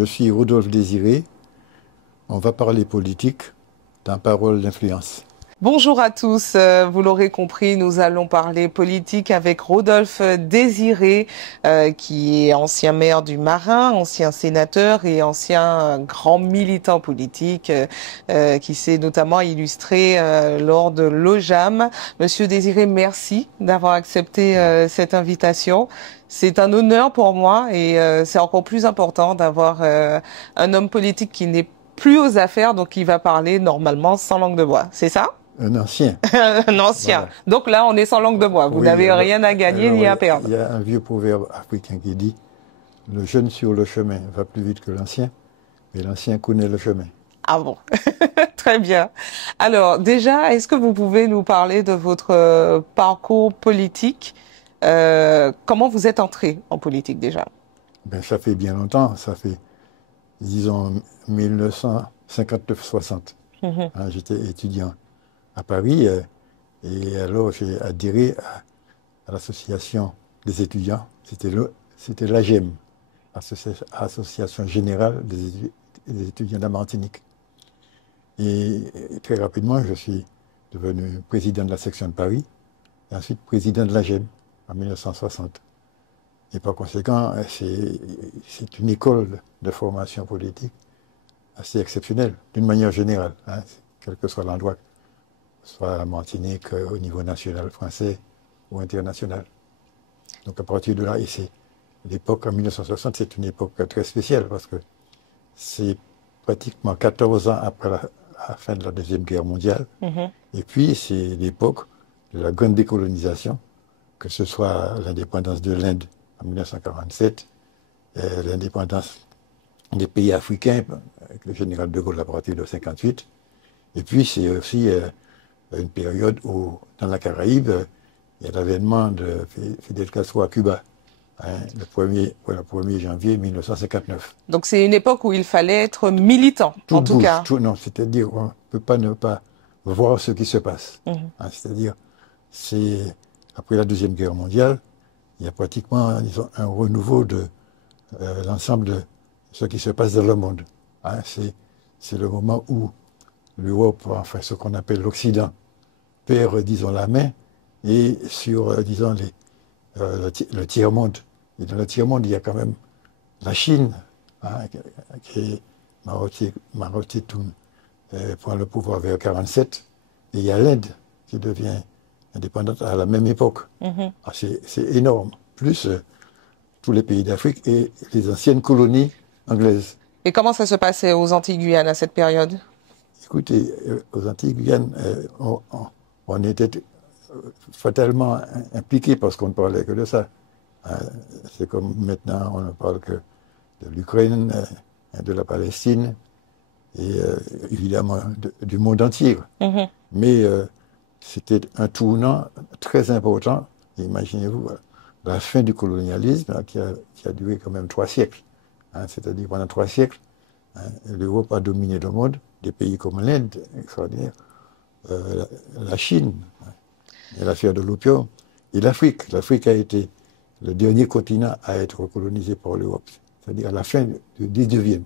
Je suis Rodolphe Désiré. On va parler politique dans Parole d'influence. Bonjour à tous, vous l'aurez compris, nous allons parler politique avec Rodolphe Désiré, qui est ancien maire du Marin, ancien sénateur et ancien grand militant politique, qui s'est notamment illustré lors de l'OJAM. Monsieur Désiré, merci d'avoir accepté cette invitation. C'est un honneur pour moi et c'est encore plus important d'avoir un homme politique qui n'est plus aux affaires, donc qui va parler normalement sans langue de bois. C'est ça? Un ancien. Un ancien. Voilà. Donc là, on est sans langue de bois. Vous n'avez rien à gagner ni à perdre. Il y a un vieux proverbe africain qui dit « Le jeune sur le chemin va plus vite que l'ancien, mais l'ancien connaît le chemin ». Ah bon. Très bien. Alors déjà, est-ce que vous pouvez nous parler de votre parcours politique? Comment vous êtes entré en politique déjà? Ben, ça fait bien longtemps, ça fait, disons, 1959-60. Hein, j'étais étudiant à Paris et alors j'ai adhéré à l'association des étudiants. C'était l'AGEM, Association Générale des étudiants de la Martinique. Et très rapidement, je suis devenu président de la section de Paris et ensuite président de l'AGEM en 1960. Et par conséquent, c'est une école de formation politique assez exceptionnelle, d'une manière générale, hein, quel que soit l'endroit, soit la Martinique au niveau national français ou international. Donc à partir de là, et c'est l'époque en 1960, c'est une époque très spéciale parce que c'est pratiquement 14 ans après la fin de la Deuxième Guerre mondiale. Et puis c'est l'époque de la grande décolonisation, que ce soit l'indépendance de l'Inde en 1947, l'indépendance des pays africains avec le général de Gaulle à partir de 1958. Et puis c'est aussi une période où, dans la Caraïbe, il y a l'avènement de Fidel Castro à Cuba, hein, le 1er janvier 1959. Donc c'est une époque où il fallait être militant, en tout cas. Non, c'est-à-dire on ne peut pas ne pas voir ce qui se passe. Hein, c'est-à-dire, c'est après la Deuxième Guerre mondiale, il y a pratiquement, disons, un renouveau de l'ensemble de ce qui se passe dans le monde. Hein, c'est le moment où l'Europe, enfin ce qu'on appelle l'Occident, perd, disons, la main, et sur, disons, le tiers-monde. Et dans le tiers-monde, il y a quand même la Chine, hein, qui est Mao Tse-tung prend le pouvoir vers 1947, et il y a l'Inde qui devient indépendante à la même époque. C'est énorme. Plus tous les pays d'Afrique et les anciennes colonies anglaises. Et comment ça se passait aux Antilles-Guyane à cette période? Écoutez, aux Antilles-Guyane, on était fatalement impliqués parce qu'on ne parlait que de ça. C'est comme maintenant, on ne parle que de l'Ukraine, de la Palestine et évidemment du monde entier. Mais c'était un tournant très important. Imaginez-vous, la fin du colonialisme hein, qui a duré quand même 3 siècles. Hein, c'est-à-dire pendant 3 siècles, hein, l'Europe a dominé le monde, des pays comme l'Inde, extraordinaire, la Chine, hein, l'affaire de l'opium, et l'Afrique. L'Afrique a été le dernier continent à être colonisé par l'Europe, c'est-à-dire à la fin du 19e.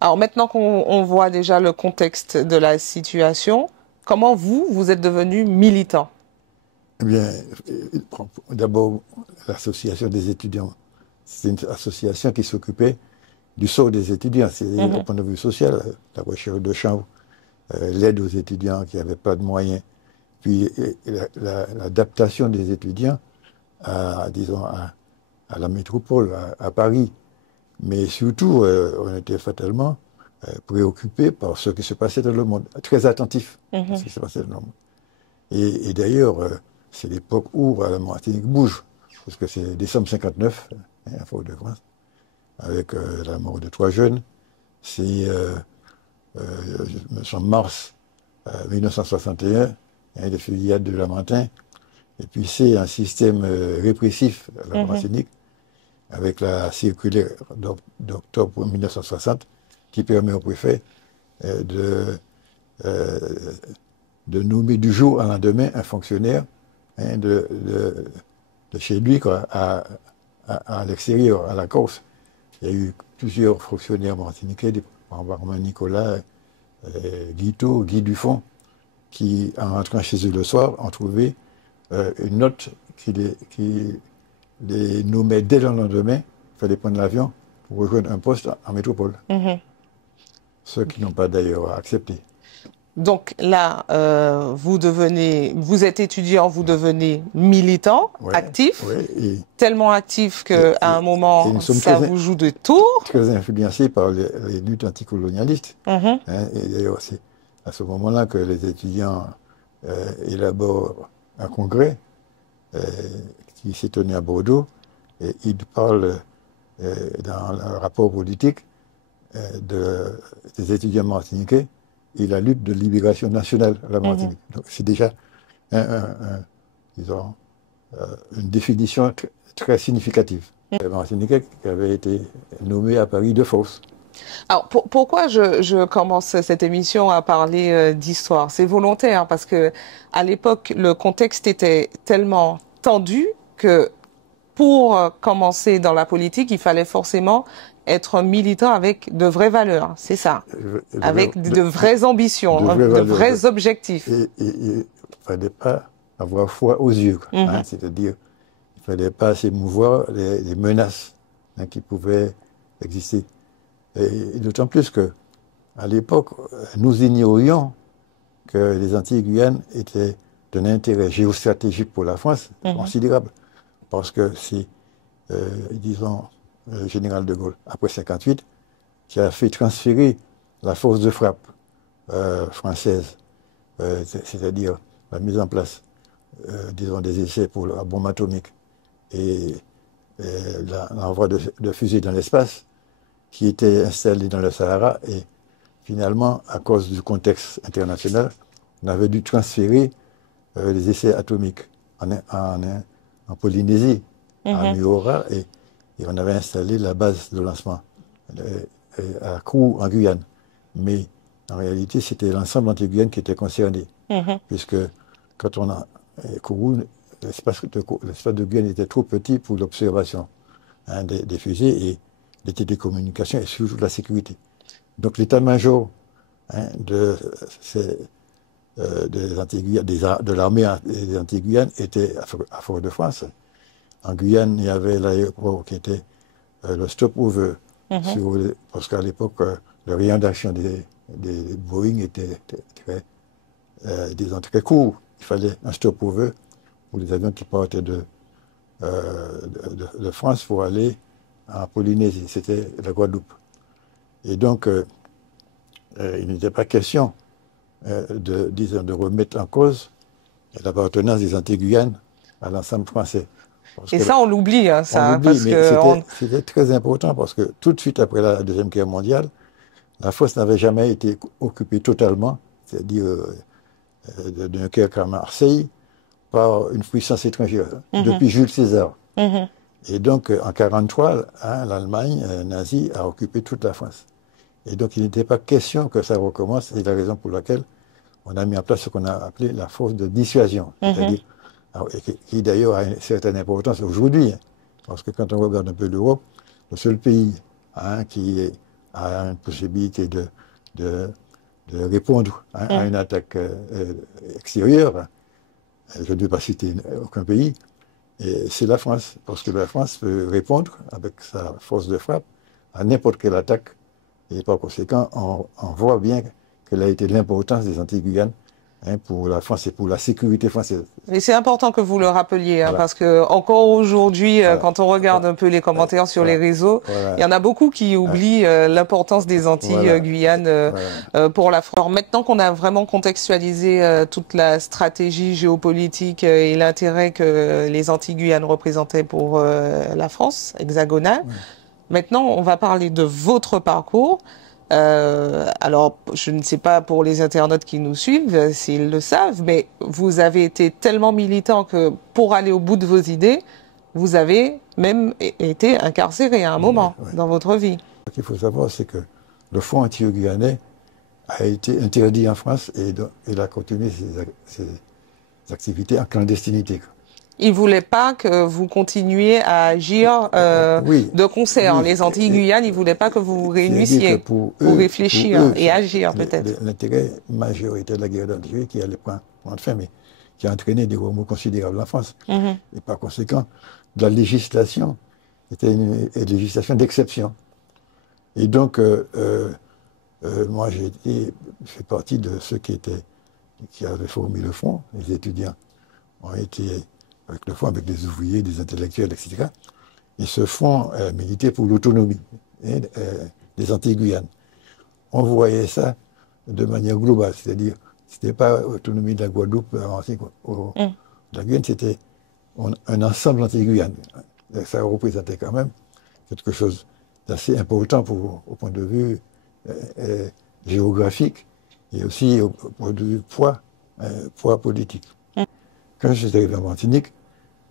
Alors maintenant qu'on voit déjà le contexte de la situation, comment vous êtes devenu militant? Eh bien, d'abord, l'association des étudiants, c'est une association qui s'occupait du sort des étudiants, c'est-à-dire au point de vue social, la recherche de chambre, l'aide aux étudiants qui n'avaient pas de moyens, puis l'adaptation des étudiants à, disons, à la métropole, à Paris. Mais surtout, on était fatalement préoccupés par ce qui se passait dans le monde, très attentifs à ce qui se passait dans le monde. Et d'ailleurs, c'est l'époque où la Martinique bouge, parce que c'est décembre 59, à Fort-de-France, avec la mort de 3 jeunes. C'est en mars 1961, des fusillades de Lamentin. Et puis c'est un système répressif à la Martinique, avec la circulaire d'octobre 1960, qui permet au préfet de nommer du jour au lendemain un fonctionnaire hein, de chez lui quoi, à l'extérieur, à la Corse. il y a eu plusieurs fonctionnaires martiniquais, Romain Nicolas, Guy Dufont, qui, en rentrant chez eux le soir, ont trouvé une note qui les nommait dès le lendemain. Il fallait prendre l'avion pour rejoindre un poste en métropole. Ceux qui n'ont pas d'ailleurs accepté. Donc là, vous êtes étudiant, vous devenez militant, actif, tellement actif qu'à un moment, ça vous joue de tours. Très influencé par les luttes anticolonialistes. Et d'ailleurs, c'est à ce moment-là que les étudiants élaborent un congrès qui s'est tenu à Bordeaux. Et ils parlent dans le rapport politique des étudiants martiniquais et la lutte de libération nationale à la Martinique. Donc c'est déjà disons, une définition très significative. Les Martiniquais qui avait été nommé à Paris de force. Alors pourquoi je commence cette émission à parler d'histoire? C'est volontaire parce que à l'époque le contexte était tellement tendu que pour commencer dans la politique, il fallait forcément être un militant avec de vraies valeurs, c'est ça, avec de vraies ambitions, de vrais objectifs. Et il ne fallait pas avoir foi aux yeux, c'est-à-dire il ne fallait pas s'émouvoir des menaces qui pouvaient exister. Et d'autant plus qu'à l'époque, nous ignorions que les Antilles-Guyane étaient d'un intérêt géostratégique pour la France considérable. Parce que c'est, disons, le général de Gaulle, après 1958, qui a fait transférer la force de frappe française, c'est-à-dire la mise en place, disons, des essais pour la bombe atomique et l'envoi de fusées dans l'espace, qui étaient installés dans le Sahara. Et finalement, à cause du contexte international, on avait dû transférer les essais atomiques en Polynésie, à Muora, et on avait installé la base de lancement à Kourou, en Guyane. Mais en réalité, c'était l'ensemble anti-Guyane qui était concerné, puisque quand on a Kourou, l'espace de Guyane était trop petit pour l'observation des fusées et des télécommunications et surtout de la sécurité. Donc l'état-major de l'armée des Antilles-Guyane était à Fort-de-France. En Guyane, il y avait l'aéroport qui était le stop-over, parce qu'à l'époque, le rayon d'action des Boeing était très court. Il fallait un stop-over pour les avions qui partaient de France pour aller en Polynésie. C'était la Guadeloupe. Et donc, il n'était pas question de remettre en cause l'appartenance des Antilles-Guyane à l'ensemble français. Et ça, on l'oublie, ça. C'était très important parce que tout de suite après la Deuxième Guerre mondiale, la France n'avait jamais été occupée totalement, c'est-à-dire de Dunkerque à Marseille, par une puissance étrangère, depuis Jules César. Et donc, en 1943, l'Allemagne nazie a occupé toute la France. Et donc, il n'était pas question que ça recommence. C'est la raison pour laquelle on a mis en place ce qu'on a appelé la force de dissuasion, c'est-à-dire qui d'ailleurs a une certaine importance aujourd'hui, parce que quand on regarde un peu l'Europe, le seul pays qui a une possibilité de répondre à une attaque extérieure, je ne vais pas citer aucun pays, c'est la France, parce que la France peut répondre avec sa force de frappe à n'importe quelle attaque, et par conséquent, on voit bien quelle a été l'importance des Antilles-Guyane pour la France et pour la sécurité française. Et c'est important que vous le rappeliez, parce que encore aujourd'hui, quand on regarde un peu les commentaires sur les réseaux, il y en a beaucoup qui oublient l'importance des Antilles-Guyane pour la France. Alors maintenant qu'on a vraiment contextualisé toute la stratégie géopolitique et l'intérêt que les Antilles-Guyane représentaient pour la France hexagonale, maintenant on va parler de votre parcours. Alors, je ne sais pas pour les internautes qui nous suivent s'ils le savent, mais vous avez été tellement militant que pour aller au bout de vos idées, vous avez même été incarcéré à un moment dans votre vie. Ce qu'il faut savoir, c'est que le Front antillo-guyanais a été interdit en France et il a continué ses activités en clandestinité. Ils ne voulaient pas que vous continuiez à agir de concert. Oui. Les Antilles-Guyane, ils ne voulaient pas que vous vous réunissiez pour réfléchir et agir peut-être. L'intérêt majoritaire de la guerre d'Algérie qui allait prendre fin, mais qui a entraîné des remous considérables en France. Et par conséquent, la législation était une législation d'exception. Et donc, moi, j'ai fait partie de ceux qui avaient formé le Front. Les étudiants ont été avec le Front, avec des ouvriers, des intellectuels, etc. Et ce Front militait pour l'autonomie des Antilles-Guyane. On voyait ça de manière globale, c'est-à-dire, c'était pas l'autonomie de la Guadeloupe, la Guyane, c'était un ensemble Antilles-Guyane. Ça représentait quand même quelque chose d'assez important au point de vue géographique et aussi au point de vue poids politique. Quand je suis arrivé en Martinique,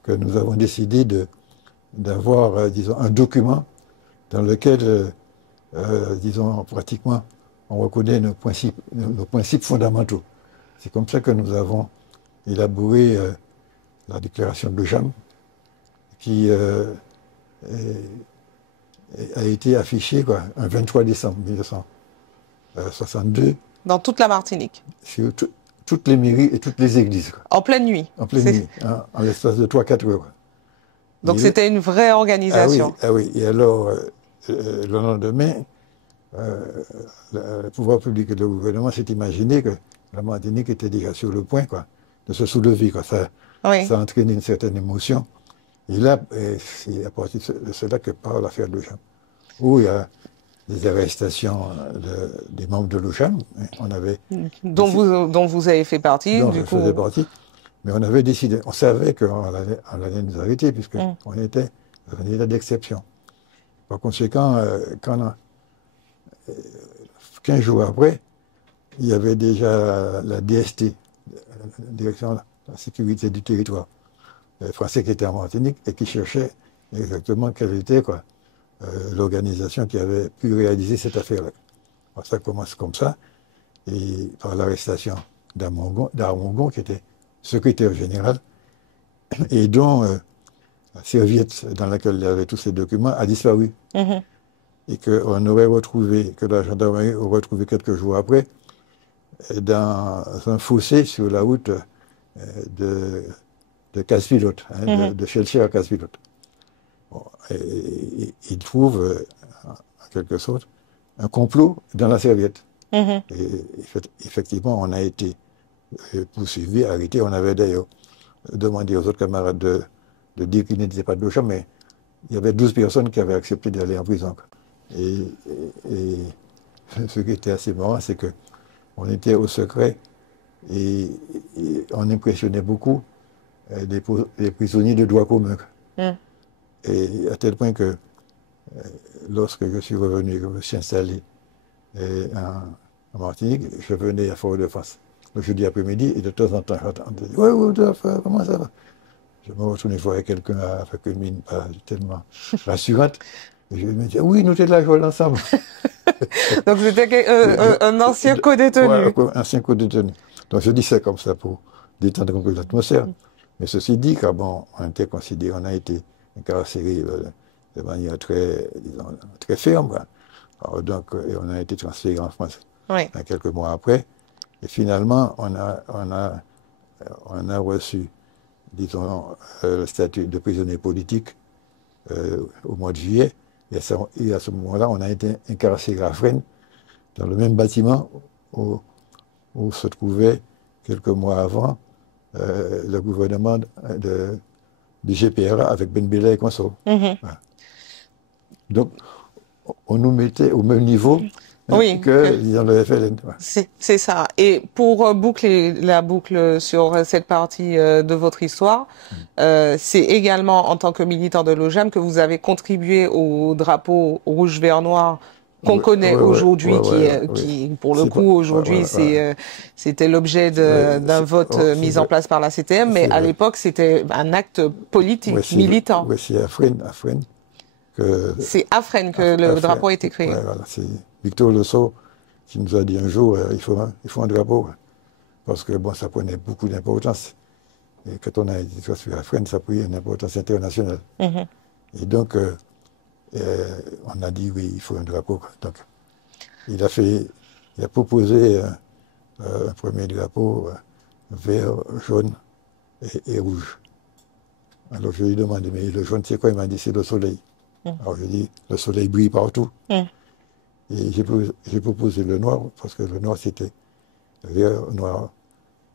que nous avons décidé d'avoir, disons, un document dans lequel, disons, pratiquement, on reconnaît nos principes fondamentaux. C'est comme ça que nous avons élaboré la déclaration de Laucham, qui a été affichée un 23 décembre 1962. Dans toute la Martinique. Sur toutes les mairies et toutes les églises. En pleine nuit. En pleine nuit, hein, en l'espace de 3-4 heures. Donc c'était une vraie organisation. Ah oui. Et alors, le lendemain, le pouvoir public et le gouvernement s'est imaginé que la Martinique était déjà sur le point de se soulever. Ça a entraîné une certaine émotion. Et là, c'est à partir de cela que part l'affaire de Laucham, où il y a des arrestations des membres de Laucham. Dont vous avez fait partie. Dont je faisais partie. Mais on avait décidé, on savait qu'on allait nous arrêter, puisqu'on était dans un état d'exception. Par conséquent, 15 jours après, il y avait déjà la DST, la Direction de la sécurité du territoire, français qui était en Martinique et qui cherchait exactement quelle était l'organisation qui avait pu réaliser cette affaire-là. Ça commence comme ça, et par l'arrestation d'Armongon, qui était secrétaire général, et dont la serviette dans laquelle il y avait tous ces documents a disparu. Et qu'on aurait retrouvé, que la gendarmerie aurait retrouvé quelques jours après, dans un fossé sur la route de Casse-Pilote, de Chelcher à Casse-Pilote. Bon, et il trouve, en quelque sorte, un complot dans la serviette. Et effectivement, on a été poursuivis, arrêtés. On avait d'ailleurs demandé aux autres camarades de dire qu'ils n'étaient pas de Laucham, mais il y avait 12 personnes qui avaient accepté d'aller en prison. Et ce qui était assez marrant, c'est qu'on était au secret et on impressionnait beaucoup les prisonniers de droit commun. Et à tel point que lorsque je suis revenu, que je me suis installé en Martinique, je venais à Fort-de-France le jeudi après-midi et de temps en temps, j'entendais « Ouais, Rodolphe, comment ça va ?» Je me retournais voir quelqu'un avec une mine pas tellement rassurante. Et je me disais « Oui, nous étions là, jouer ensemble. » Donc c'était un ancien co-détenu. Ouais, un ancien co-détenu. Donc je dis ça comme ça pour détendre un peu l'atmosphère. Mais ceci dit, on était considéré, on a été incarcéré de manière très, disons, très ferme. Alors, donc, et on a été transféré en France quelques mois après. Et finalement, on a reçu, disons, le statut de prisonnier politique au mois de juillet. Et à ce moment-là, on a été incarcéré à Fresnes, dans le même bâtiment où se trouvait, quelques mois avant, le gouvernement du GPRA avec Ben Bella et consorts. Voilà. Donc, on nous mettait au même niveau que dans le FLN. C'est ça. Et pour boucler la boucle sur cette partie de votre histoire, c'est également en tant que militant de l'OJAM que vous avez contribué au drapeau rouge, vert, noir qu'on connaît aujourd'hui, qui pour le coup aujourd'hui c'était l'objet d'un vote mis en place par la CTM, mais à l'époque c'était un acte politique, militant. Oui, c'est à Fresnes que... C'est à Fresnes que le drapeau a été créé. Voilà, c'est Victor Le Sceau qui nous a dit un jour il faut un drapeau, parce que bon, ça prenait beaucoup d'importance. Et quand on a été sur la Fresne, ça a pris une importance internationale. Mhm. Et donc, on a dit oui, il faut un drapeau, quoi. Donc, il a proposé un premier drapeau vert, jaune et rouge. Alors je lui ai demandé, mais le jaune c'est quoi? Il m'a dit c'est le soleil. Alors je lui ai dit, le soleil brille partout. Et j'ai proposé le noir, parce que le noir c'était vert, noir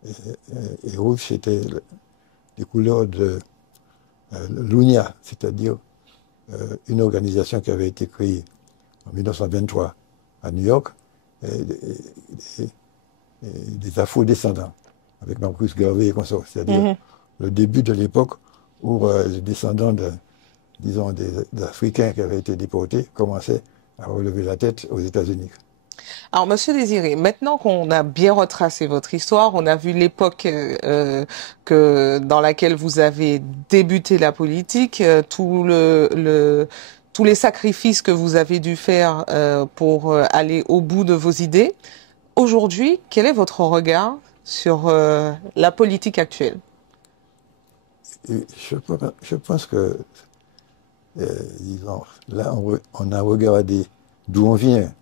et rouge, c'était les couleurs de l'UNIA, c'est-à-dire une organisation qui avait été créée en 1923 à New York, des Afro-descendants, avec Marcus Garvey et consorts, c'est-à-dire le début de l'époque où les descendants disons, des Africains qui avaient été déportés commençaient à relever la tête aux États-Unis. Alors, Monsieur Désiré, maintenant qu'on a bien retracé votre histoire, on a vu l'époque dans laquelle vous avez débuté la politique, tous les sacrifices que vous avez dû faire pour aller au bout de vos idées. Aujourd'hui, quel est votre regard sur la politique actuelle? Et je pense que, disons, là, on a regardé d'où on vient,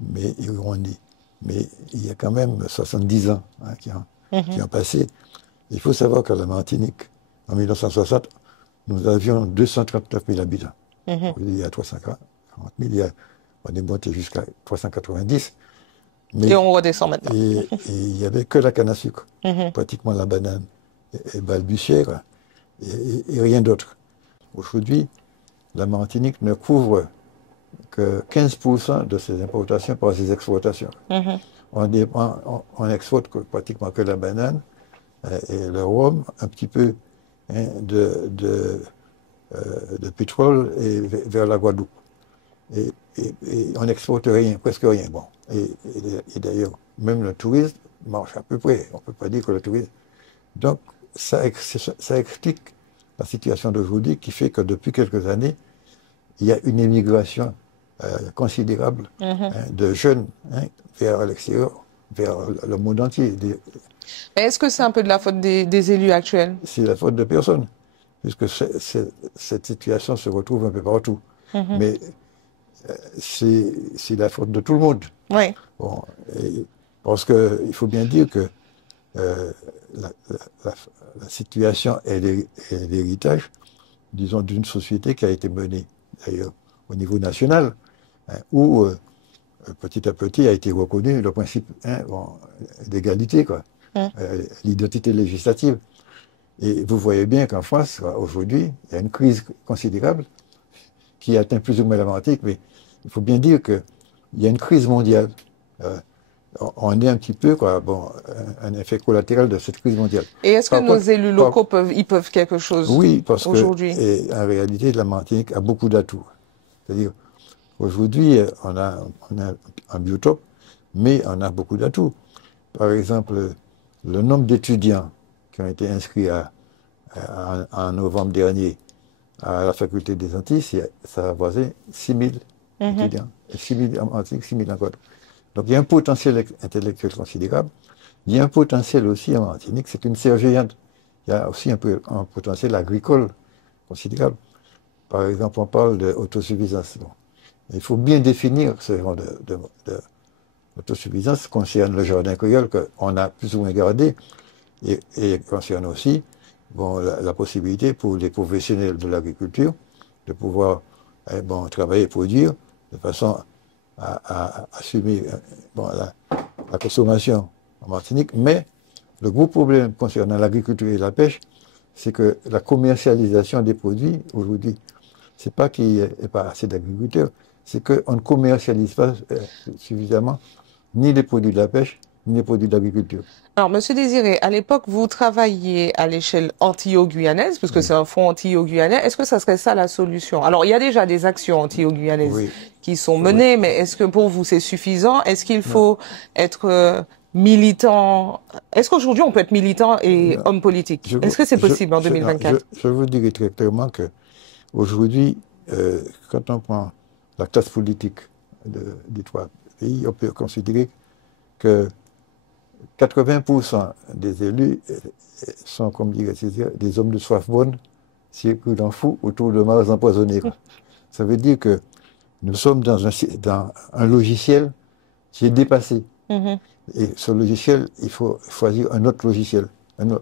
mais il y a quand même 70 ans qui ont passé. Il faut savoir qu'à la Martinique, en 1960, nous avions 239 000 habitants. Il y a 340 000, on est monté jusqu'à 390. Et on redescend maintenant. Et il n'y avait que la canne à sucre, pratiquement la banane et balbutière, et rien d'autre. Aujourd'hui, la Martinique ne couvre que 15% de ses importations par ses exportations. On exporte pratiquement que la banane et le rhum, un petit peu de pétrole et vers la Guadeloupe. Et on n'exporte rien, presque rien. Bon. Et d'ailleurs, même le tourisme marche à peu près. On ne peut pas dire que le tourisme. Donc, ça explique la situation d'aujourd'hui qui fait que depuis quelques années, il y a une émigration considérable de jeunes vers l'extérieur, vers le monde entier. Est-ce que c'est un peu de la faute des élus actuels? C'est la faute de personne, puisque cette situation se retrouve un peu partout. Mais c'est la faute de tout le monde. Oui. Bon, parce qu'il faut bien dire que la situation est l'héritage, disons, d'une société qui a été menée, d'ailleurs, au niveau national, où petit à petit a été reconnu le principe d'égalité, quoi, l'identité législative. Et vous voyez bien qu'en France, aujourd'hui, il y a une crise considérable qui atteint plus ou moins la Martinique, mais il faut bien dire qu'il y a une crise mondiale. On est un petit peu, quoi, bon, un effet collatéral de cette crise mondiale. Et est-ce que nos élus locaux peuvent quelque chose aujourd'hui? Oui, parce que en réalité, la Martinique a beaucoup d'atouts. C'est-à-dire, aujourd'hui, on a un biotope, mais on a beaucoup d'atouts. Par exemple, le nombre d'étudiants qui ont été inscrits en novembre dernier à la faculté des Antilles, ça a voisin 6 000 étudiants. 6 000 en Martinique, 6 000 en Guadeloupe. Donc il y a un potentiel intellectuel considérable. Il y a un potentiel aussi en Martinique, c'est une serre géante. Il y a aussi un potentiel agricole considérable. Par exemple, on parle d'autosuffisance. Bon. Il faut bien définir ce genre d'autosuffisance concerne le jardin créole qu'on a plus ou moins gardé et concerne aussi la possibilité pour les professionnels de l'agriculture de pouvoir travailler et produire de façon à assumer la consommation en Martinique. Mais le gros problème concernant l'agriculture et la pêche, c'est que la commercialisation des produits, aujourd'hui, c'est pas qu'il n'y ait pas assez d'agriculteurs, c'est qu'on ne commercialise pas suffisamment ni les produits de la pêche, ni les produits d'agriculture. Alors, Monsieur Désiré, à l'époque, vous travailliez à l'échelle antillo-guyanaise, puisque c'est un fonds antillo-guyanais. Est-ce que ça serait ça la solution? Alors, il y a déjà des actions antillo-guyanaises qui sont menées, mais est-ce que pour vous c'est suffisant? Est-ce qu'il faut être militant? Est-ce qu'aujourd'hui on peut être militant et homme politique? Est-ce que c'est possible en 2024? Je vous dirais très clairement que aujourd'hui, quand on prend la classe politique des trois pays, on peut considérer que 80% des élus sont, comme dirait Césaire, des hommes de soif bonne, circulant fous autour de mares empoisonnées. Ça veut dire que nous sommes dans un logiciel qui est dépassé. Et ce logiciel, il faut choisir un autre logiciel.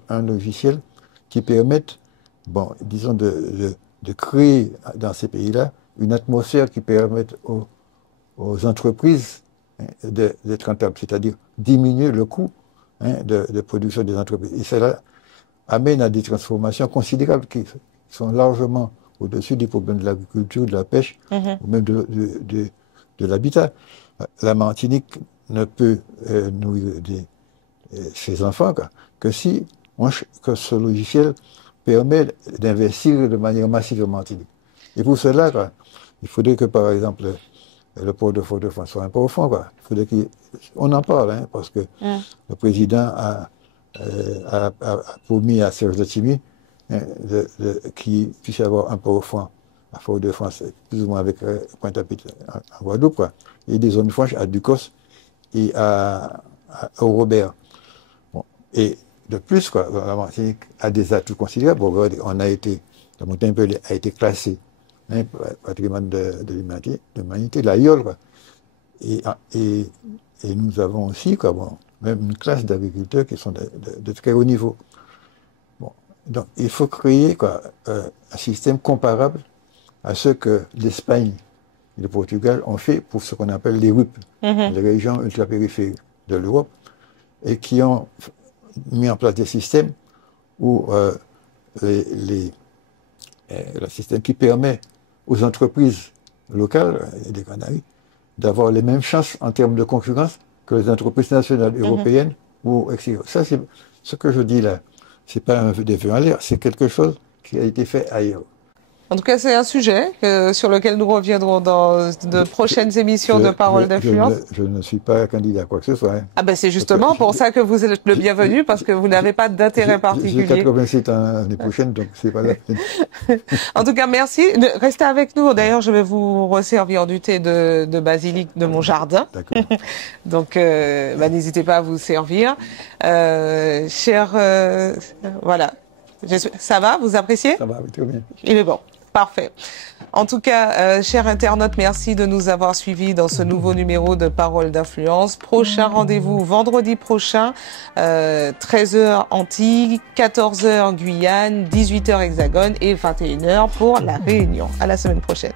Un logiciel qui permette, bon, disons, de créer dans ces pays-là une atmosphère qui permette aux entreprises d'être rentables, c'est-à-dire diminuer le coût de production des entreprises. Et cela amène à des transformations considérables qui sont largement au-dessus des problèmes de l'agriculture, de la pêche, ou même de l'habitat. La Martinique ne peut nourrir ses enfants que si que ce logiciel permet d'investir de manière massive en Martinique. Et pour cela, il faudrait que, par exemple, le port de Fort-de-France soit un port au fond. Il faudrait on en parle, parce que le président a promis à Serge Letchimy qu'il puisse y avoir un port au fond à Fort-de-France, plus ou moins avec Pointe-à-Pitre en Guadeloupe, et des zones franches à Ducos et au Robert. Bon. Et de plus, la Martinique a des atouts considérables. Bon, la montagne Pelée a été classée patrimoine de l'humanité, la Yole. Et nous avons aussi même une classe d'agriculteurs qui sont de très haut niveau. Bon. Donc il faut créer un système comparable à ce que l'Espagne et le Portugal ont fait pour ce qu'on appelle les RUP, les régions ultrapériphériques de l'Europe, et qui ont mis en place des systèmes où le système qui permet aux entreprises locales des Canaries d'avoir les mêmes chances en termes de concurrence que les entreprises nationales européennes ou extérieures. Ça, c'est ce que je dis là. C'est pas des vœux en l'air, c'est quelque chose qui a été fait ailleurs. En tout cas, c'est un sujet sur lequel nous reviendrons dans de prochaines émissions de Parole d'influence. Je ne suis pas candidat à quoi que ce soit. Ah ben c'est justement pour ça que vous êtes le bienvenu, parce que vous n'avez pas d'intérêt particulier. J'ai 87 ans l'année prochaine, donc c'est pas la peine. En tout cas, merci. Restez avec nous. D'ailleurs, je vais vous resservir du thé de basilic de mon jardin. D'accord. Donc, n'hésitez pas à vous servir. Voilà. Ça va? Vous appréciez? Ça va, oui, très bien. Il est bon. Parfait. En tout cas, chers internautes, merci de nous avoir suivis dans ce nouveau numéro de Parole d'influence. Prochain rendez-vous vendredi prochain, 13h Antilles, 14h Guyane, 18h Hexagone et 21h pour La Réunion. À la semaine prochaine.